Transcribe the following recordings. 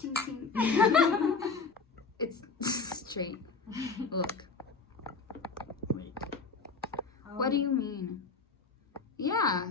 Ting ting. It's straight. Look. Wait. What do you mean? Yeah.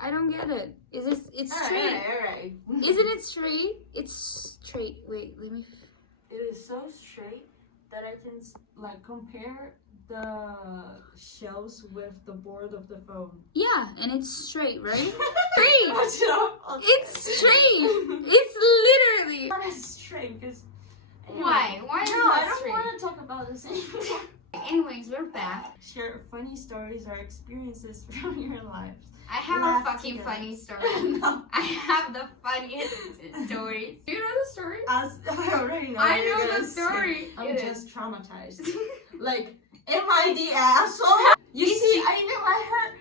I don't get it. It's straight. Alright. Isn't it straight? It's straight. Wait, let me. It is so straight that I can like compare the shelves with the board of the phone. Yeah, and it's straight, right? Straight. Watch it up. It's straight. It's literally. Not as straight because. Why? Why is No, it I not don't straight? want to talk about this anymore. Anyways, we're back. Share funny stories or experiences from your lives. I have Laugh a fucking together. funny story. No. I have the funniest stories. Do you know the story? I already know. I what you're know gonna the story. say. I'm It just traumatized. Like, am I the asshole? You see, I didn't let her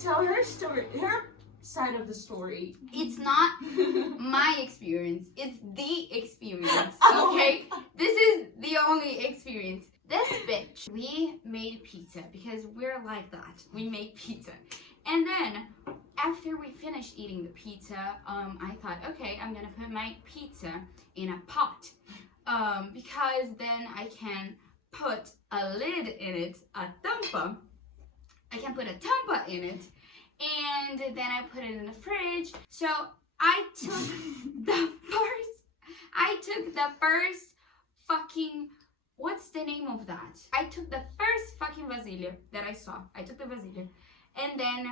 tell her story, her side of the story. It's not my experience. It's the experience. Oh Okay? my God. This is the only experience. This bitch, we made pizza because we're like that. We make pizza. And then after we finished eating the pizza, I thought, okay, I'm gonna put my pizza in a pot. Because then I can put a lid in it, a tampa. I can put a tampa in it. And then I put it in the fridge. So I took the first fucking, what's the name of that? I took the first fucking vasilha that I saw. I took the vasilha. And then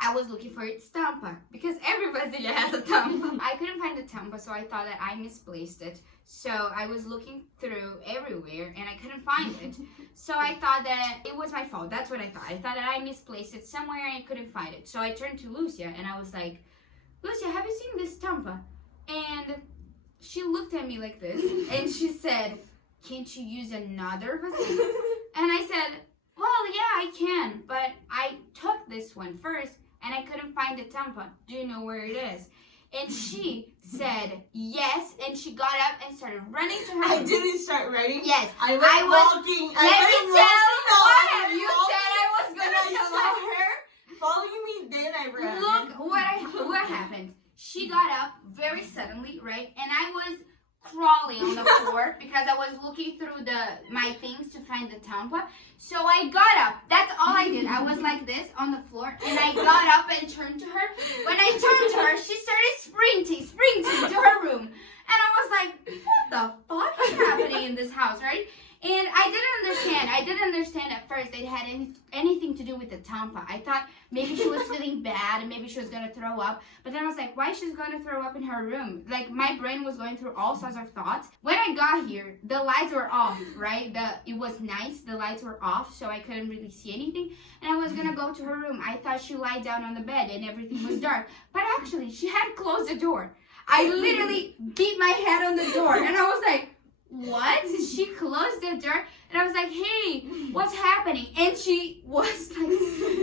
I was looking for its tampa. Because every vasilha has a tampa. I couldn't find the tampa, so I thought that I misplaced it. So I was looking through everywhere and I couldn't find it. So I thought that it was my fault. That's what I thought. I thought that I misplaced it somewhere and I couldn't find it. So I turned to Lucia and I was like, Lucia, have you seen this tampa? And she looked at me like this and she said, can't you use another vasilha? And I said, well, yeah, I can, but I took this one first and I couldn't find the tampa. Do you know where it is? And she said yes, and she got up and started running to her I room. didn't start writing. Yes, I was walking. Let me tell you what you said I was Then gonna I tell saw her. her following me. Then I ran. Look what happened. She got up very suddenly, right? And I was crawling on the floor because I was looking through my things to find the tampa. So I got up. That's all I did. I was like this on the floor and I got up and turned to her. When I turned to her, she started sprinting to her room. And I was like, what the fuck is happening in this house, right? And I didn't understand at first it had anything to do with the tampa. I thought maybe she was feeling bad and maybe she was going to throw up. But then I was like, why she's going to throw up in her room? Like, my brain was going through all sorts of thoughts. When I got here, the lights were off, right? It was nice. The lights were off, so I couldn't really see anything. And I was going to go to her room. I thought she lied down on the bed and everything was dark. But actually, she had closed the door. I literally beat my head on the door. And I was like, what? She closed the door and I was like, hey, what's happening? And she was like,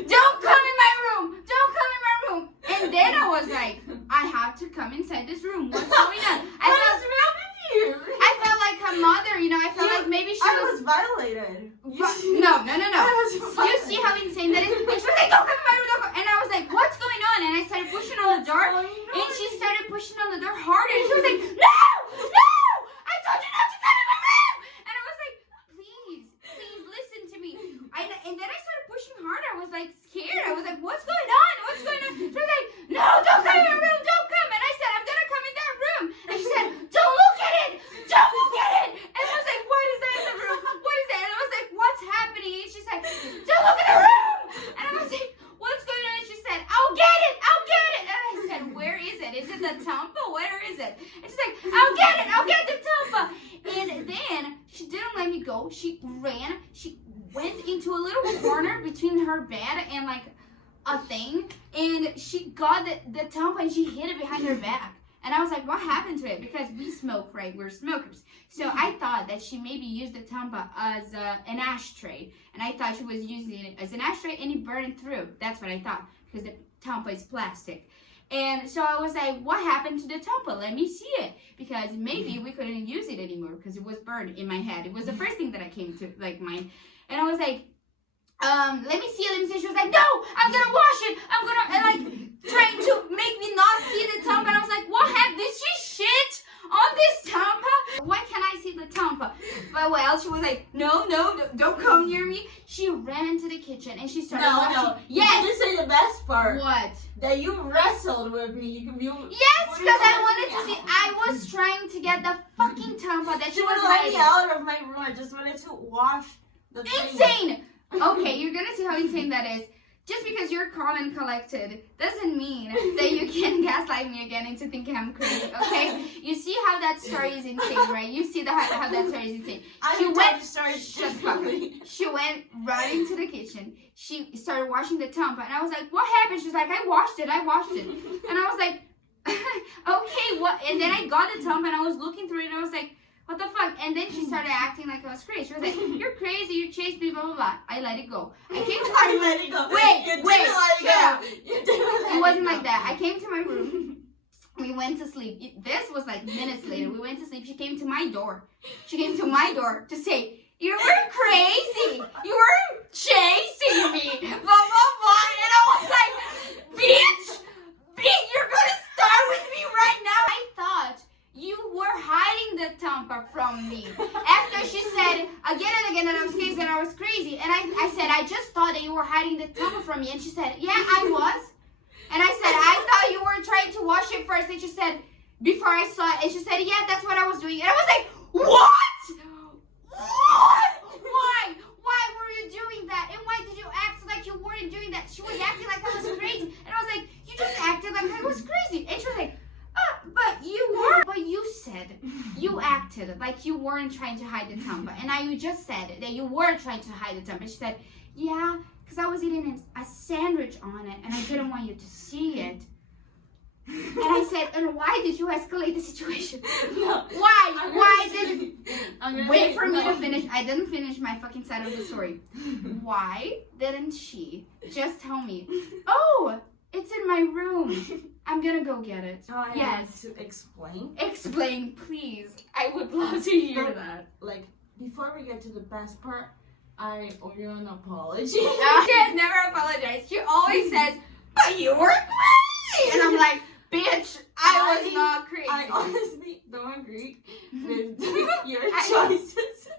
don't come in my room, don't come in my room. And then I was like, I have to come inside this room. What's going on? What's wrong with you? I felt like her mother, you know. I felt like maybe she I was violated. No. You see how insane that is? And she was like, don't come in my room, don't come. And I was like, what's going on? And I started pushing on the door and she started pushing on the door harder and she was like, no, I told you not to come in my room. And I was like, please listen to me. And then I started pushing harder. I was like scared. I was like, what's going on? She was like, no, don't come in my room, don't come. And I said, I'm gonna come in that room. And she said, don't look at it. And I was like, what is that in the room? What is that? And I was like, what's happening? And she said, don't look at the room. And I was like, what's going on? And she said, I'll get it. And I said, where is it? Is it the tampa? Where is it? And she's like, I'll get the tampa. And then she didn't let me go. She ran. She went into a little corner between her bed and like a thing. And she got the tampa and she hid it behind her back. And I was like, what happened to it? Because we smoke, right? We're smokers. So I thought that she maybe used the tampa as an ashtray. And I thought she was using it as an ashtray and it burned through. That's what I thought. Because the tampa is plastic. And so I was like, what happened to the tampa? Let me see it. Because maybe we couldn't use it anymore because it was burned in my head. It was the first thing that I came to like mind. And I was like, let me see it. She was like, no, I'm going to wash it. I'm going to, and like, trying to make me not see else. She was like, no, don't come near me. She ran to the kitchen and she started No. washing. You didn't say the best part. What? That you wrestled with me. Yes, because I wanted to see. I was trying to get the fucking Tampa that she was let me hiding. out of my room. I just wanted to wash the thing. Insane! Okay, you're gonna see how insane that is. Just because you're calm and collected doesn't mean that you can gaslight me again into thinking I'm crazy, okay? You see how that story is insane, right? You see how that story is insane. She went right into the kitchen. She started washing the Tampa, and I was like, what happened? She's like, I washed it. And I was like, okay, what? And then I got the Tampa, and I was looking through it, and I was like, what the fuck? And then she started acting like I was crazy. She was like, you're crazy, you chased me, blah, blah, blah. I let it go. I came to my room. let it go. Wait, shut up. It wasn't like that. Go. I came to my room. We went to sleep. This was like minutes later. We went to sleep. She came to my door. To say, you were crazy. You were chasing me. Blah, blah, blah. And I was like, bitch, you're going to start with me right now. I thought you were hiding the Tampa from me. After she said again and again that I was crazy. And I said, I just thought that you were hiding the Tampa from me. And she said, yeah, I was. And I said, I thought you were trying to wash it first. And she said, before I saw it. And she said, yeah, that's what I was doing. And I was like, what? Why were you doing that? And why did you act like you weren't doing that? She was acting like I was crazy. And I was like, you just acted like I was crazy. And she was like, but you were. But you said, you acted like you weren't trying to hide the Tampa. And you just said that you were trying to hide the Tampa. And she said, yeah, because I was eating a sandwich on it and I didn't want you to see it. And I said, and why did you escalate the situation? No. Why did... Wait for me to finish. I didn't finish my fucking side of the story. Why didn't she just tell me, oh, it's in my room. I'm gonna go get it. Oh, yes. To explain? Explain, please. I would love to hear that. Like, before we get to the best part, I owe you an apology. She has never apologized. She always says, but you were crazy. And I'm like, bitch, I was not crazy. I honestly don't agree with your choices.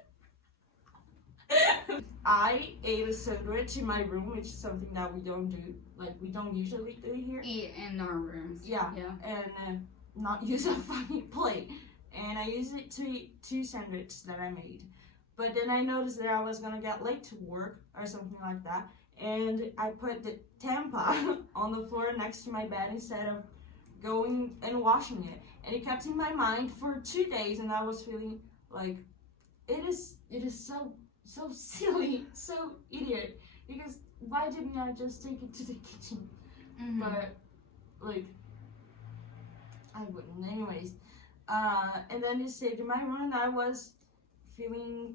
I ate a sandwich in my room, which is something that we don't do. Like, we don't usually do here. Eat in our rooms. Yeah. And not use a fucking plate. And I used it to eat 2 sandwiches that I made. But then I noticed that I was gonna get late to work or something like that. And I put the Tampa on the floor next to my bed instead of going and washing it. And it kept in my mind for 2 days, and I was feeling like it is so silly, so idiot. Because why didn't I just take it to the kitchen? Mm-hmm. But like I wouldn't anyways. And then it stayed in my room, and I was feeling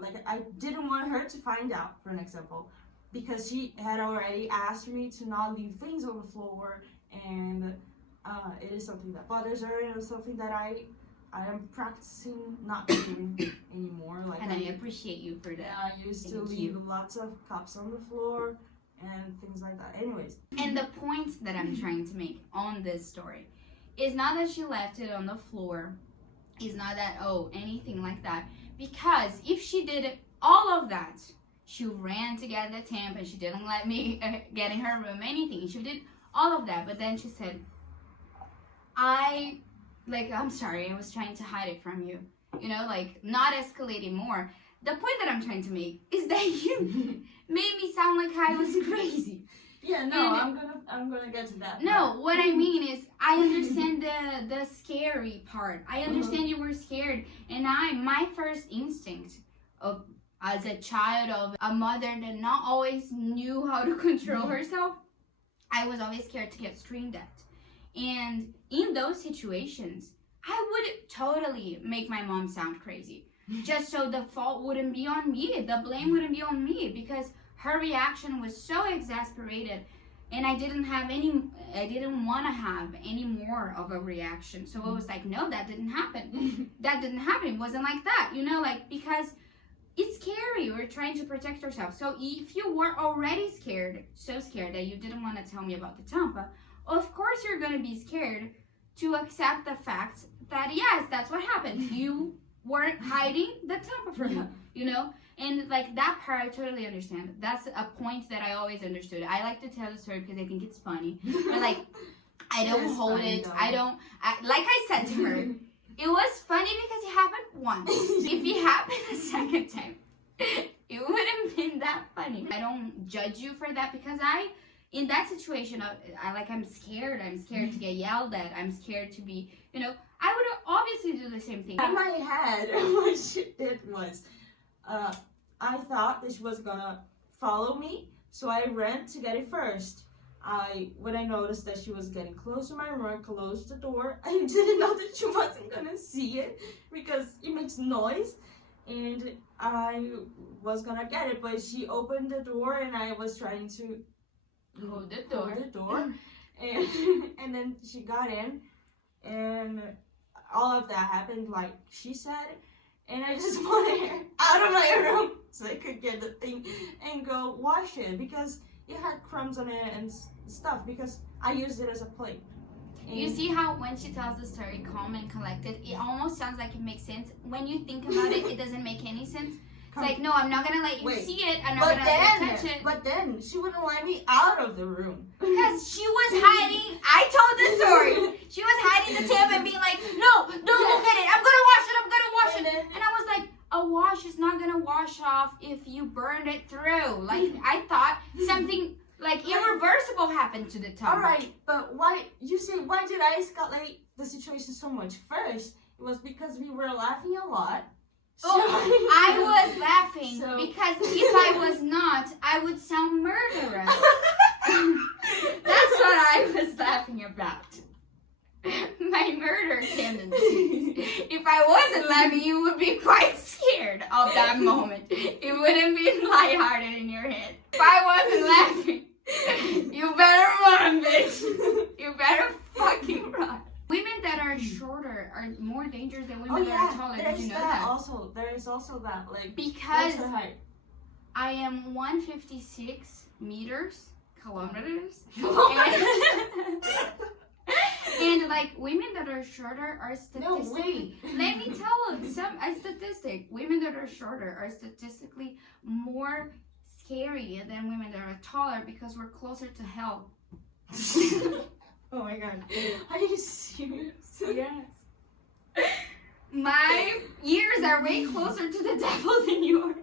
like I didn't want her to find out, for an example, because she had already asked me to not leave things on the floor, and it is something that bothers her, and it's something that I am practicing not doing anymore. Like, and I appreciate you for that. Yeah, I used to leave lots of cups on the floor and things like that. Anyways. And the point that I'm trying to make on this story is not that she left it on the floor. It's not that, anything like that. Because if she did all of that, she ran to get the Tampa and she didn't let me get in her room, anything. She did all of that. But then she said, I'm sorry, I was trying to hide it from you. You know, like, not escalating more. The point that I'm trying to make is that you made me sound like I was crazy. Yeah, no, I'm gonna get to that. No, what I mean is, I understand the scary part. I understand you were scared, and my first instinct as a child of a mother that not always knew how to control herself, I was always scared to get screamed at. And in those situations, I would totally make my mom sound crazy, just so the fault wouldn't be on me, the blame wouldn't be on me, because her reaction was so exasperated, and I didn't want to have any more of a reaction. So it was like, no, that didn't happen. That didn't happen. It wasn't like that, because it's scary. We're trying to protect ourselves. So if you were already so scared that you didn't want to tell me about the Tampa, of course you're going to be scared to accept the fact that, yes, that's what happened. You weren't hiding the Tampa from you, you know? And like that part, I totally understand. That's a point that I always understood. I like to tell the story because I think it's funny. But like, I don't hold it. Though. Like I said to her, it was funny because it happened once. If it happened a second time, it wouldn't been that funny. I don't judge you for that because in that situation, I'm scared. I'm scared to get yelled at. I'm scared to be, you know, I would obviously do the same thing. In my head, what she did was, I thought that she was gonna follow me, so I ran to get it first. When I noticed that she was getting close to my room, closed the door. I didn't know that she wasn't gonna see it because it makes noise, and I was gonna get it, but she opened the door and I was trying to hold the door, and then she got in, and all of that happened like she said, and I just wanted her out of my room so I could get the thing and go wash it because it had crumbs on it and stuff because I used it as a plate. And you see how when she tells the story calm and collected, it almost sounds like it makes sense. When you think about it, it doesn't make any sense. It's like, no, I'm not gonna let you see it. I'm not gonna let you touch it. But then she wouldn't let me out of the room because she was hiding. I told the story. She was hiding the tip and being like, no, don't look at it. I'm gonna wash it. I'm gonna wash it. And I was like, a wash is not gonna wash off if you burned it through. Like I thought something like irreversible happened to the tub. All right, but why did I escalate the situation so much? First, it was because we were laughing a lot. So I was laughing because if I was not, I would sound murderous. That's what I was laughing about. My murder tendencies. If I wasn't laughing, you would be quite scared of that moment. It wouldn't be lighthearted in your head. If I wasn't laughing, you better run, bitch. You better fucking run. Women that are shorter are more dangerous than women that are taller. Did you know that? There is also that. Like, because what's her height? I am 156 kilometers. And like women that are shorter are statistically. No, let me tell you a statistic. Women that are shorter are statistically more scary than women that are taller because we're closer to hell. Oh my god. Are you serious? Yes. My ears are way closer to the devil than yours.